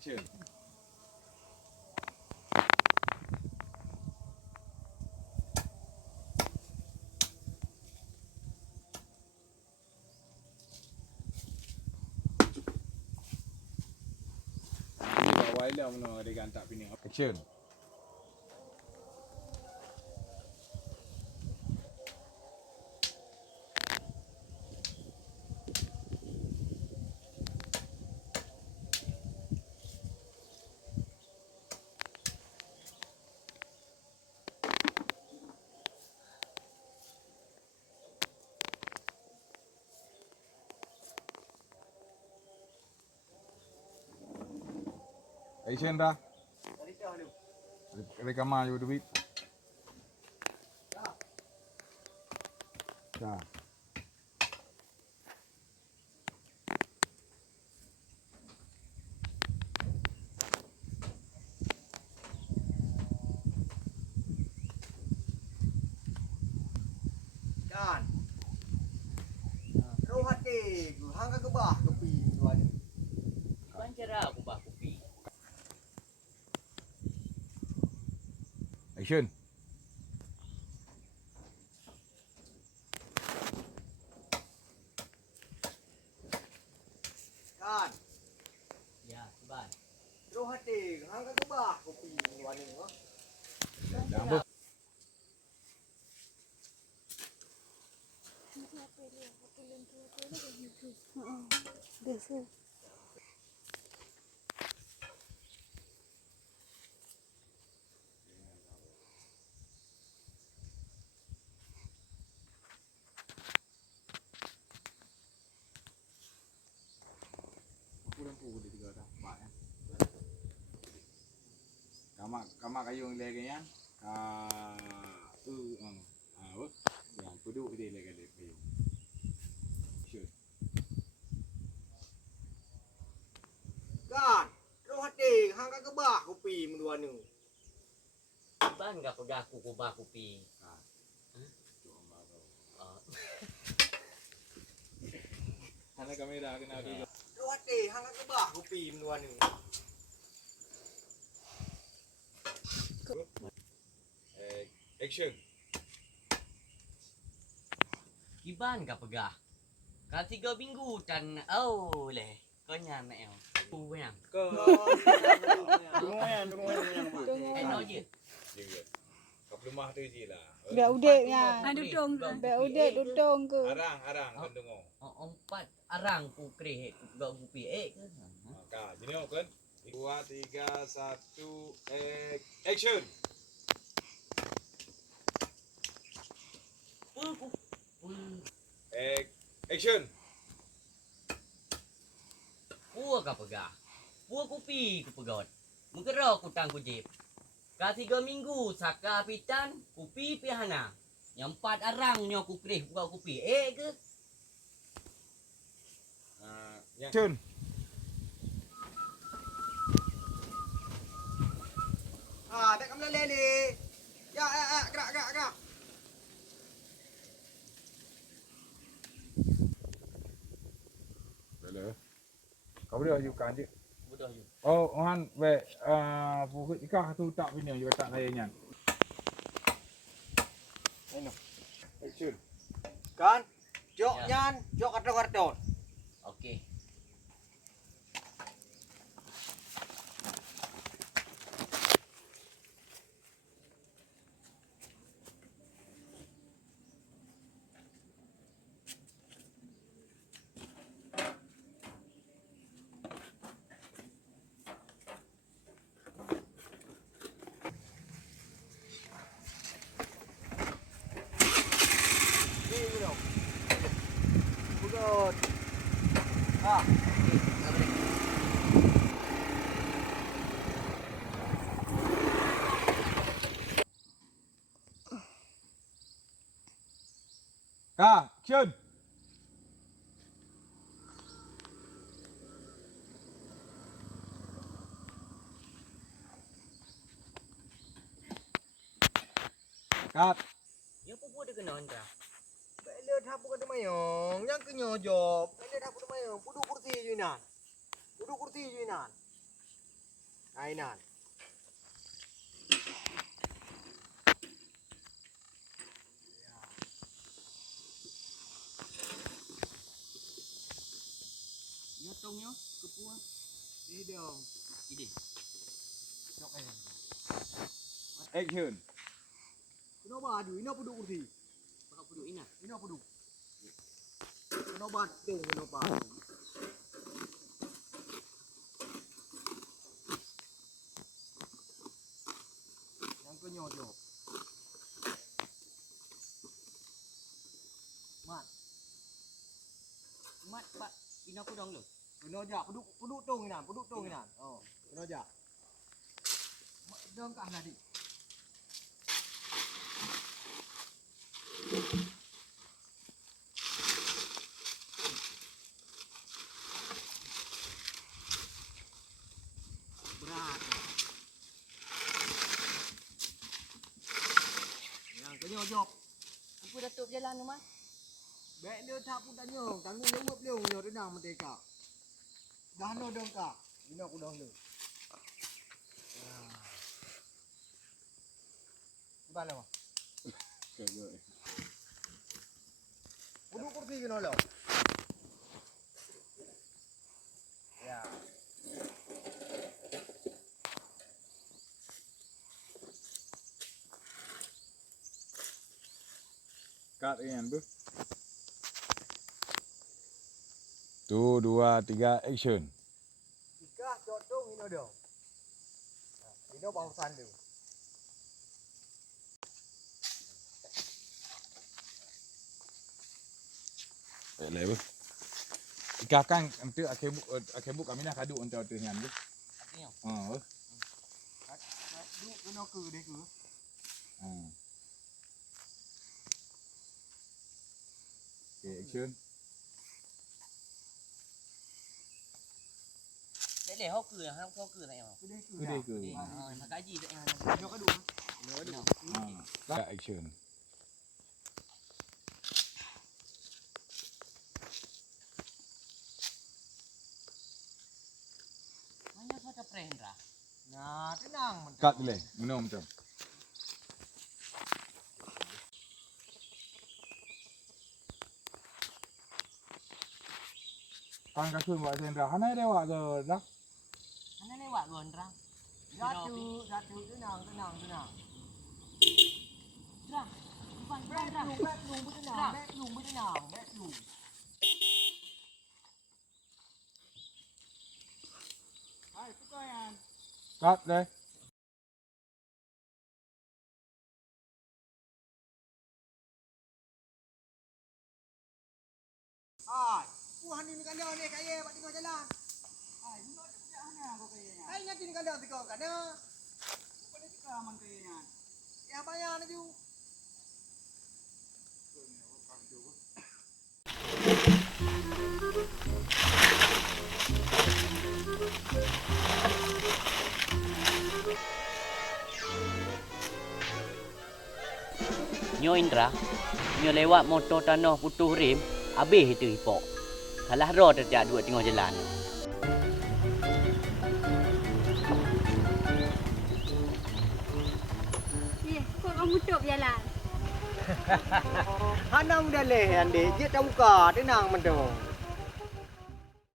action เอาไว้แล้วมันในการจับพี่หนึ่ง action action dah rekaman you duit dah Kan. Kau hati, hang ke bah kopi tuan. Bukan cara aku bah kopi. action Kan. Ya, sebab. Kau hati, hang ke bah kopi tuan ni. jangan ber kamak kayu yang lagi kan yang puduk dia lagi kayu sure Kan. Kau hati, hang ke bah kopi tuan ni. Bukan enggak pegang aku bah kopi. Karena kamera kena dulu Kau hati, hang ke bah kopi tuan ni. action Kiban enggak pegang. Kalau 3 minggu dan leh. Kau nyam el. Tu yang. ke tunggu No je. dia kat rumah tu je lah Biar udek ya. Dudung. Biar udek dudung ke. arang kan tunggu Empat arang ku kreh gak kopi ke. Kak, jadi kan 2, 3, 1, action action Pua ka pegang. Pua kopi ku pegot. Mengkera ku tang kujip. Ka 3 minggu saka pitan kopi pihana. Yang 4 arang nyo ku kreh gak kopi ke. action Ah, tak kamu lele. Ya, gerak. boleh kau boleh ajukan je Bodoh je. oh han we pukul ikah tu tak punya juga tak layaknya action Kan. Jok Ya. nyan, jok karton-karton. Okey. Ni dulu. Bugot. Ah. Kak, action Cut. Ya apa buat dia kena anda? Bela dah bukan mayong, yang kenyo job. Bela dah bukan mayong, puduk kursi je nan. Puduk kursi je nan. ai nan Nhớ tông nhớ, cứ pua. đi đường Đi đi. chọc em เอ็กเชิญ nó bà đuổi nó có đủ gì Kau kudu ina. nó có đủ nó bà từng nó bà yang có nhỏ nhỏ mat Mat pak, ina ku dong lu. nó dạ có đủ tông cái nào có đủ tông cái nào nó dạ đơn cả là đi berat yang kenyojok Aku dah tutup jalan tu mas. bé đưa tháp cũng đã nhường tán cũng bớt liều nhiều đến nào mà tê cả đá nó đơn cả đi nó cũng đơn được cái bàn nào เกิดเลย có đủ có gì cái nó lẩu yeah กัดเองบุ๊ tuh 2 3 action tiga chọn trông đi nó được đi nó bao san được อะไรบุ๊กากังอันเตออาเคบุกามินาคาดูอันเตอตัวยันบุ๊ Artinya. อ๋อ đủ cái nó cừ đấy cừ อ่าโอเคเชิญ Để hốc cười, hốc cười này mà. cái đấy cừ คือได้คือ Mà cái gì vậy? nó có đủ nó có đủ อ่าก็เชิญ Mana kata prendra? nah tenang men กัดเลยมึงน้องจอมการกระชุ่มว่าเซนราฮันได้ว่าจะรัก Mana lewat luar rang? ratu tenang tenang tenang Rang. Bukan bé rang. lùng bé lùng với tenang bé lùng với tenang bé lùng กัดเลย ai Tuhan ini kan dia ni kaya pak tengok jalan ai ni nak dia ana kau kaya ai nyaki ni kan dia tengok kan dia boleh juga man kaya ya bayar na ju Nyo Indra, nyo lewat motor tanah putus rim, habis itu hipok. Kalah roh terjak dua tengah jalan. Kok kamu tutup jalan? Hanang dah leh ande je tahu ka tenang men tu